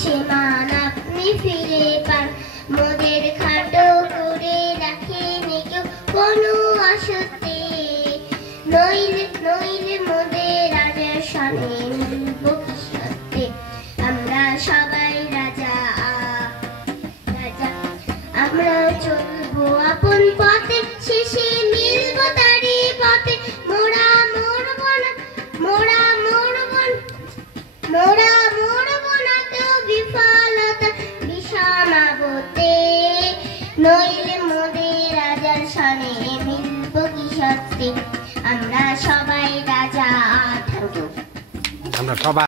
সে মান আপনি ফিরে পান। মোদের খাটো করে রাখেনি কেউ কোনো অসতে, নইলে নইলে মোদের রাজার সনে মিলব কি সত্যে। আমরা সবাই রাজা, রাজা আমরা চলবো আপন পথে, শেষে মিলব তারি পথে। মোরা মরব না, মোরা মরব না, মোরা মরব না তো বিফলতা বিষমাবতে, নইলে মোদের রাজার সনে মিলব কি সত্যে। আমরা সবাই রাজা। আমরা সবাই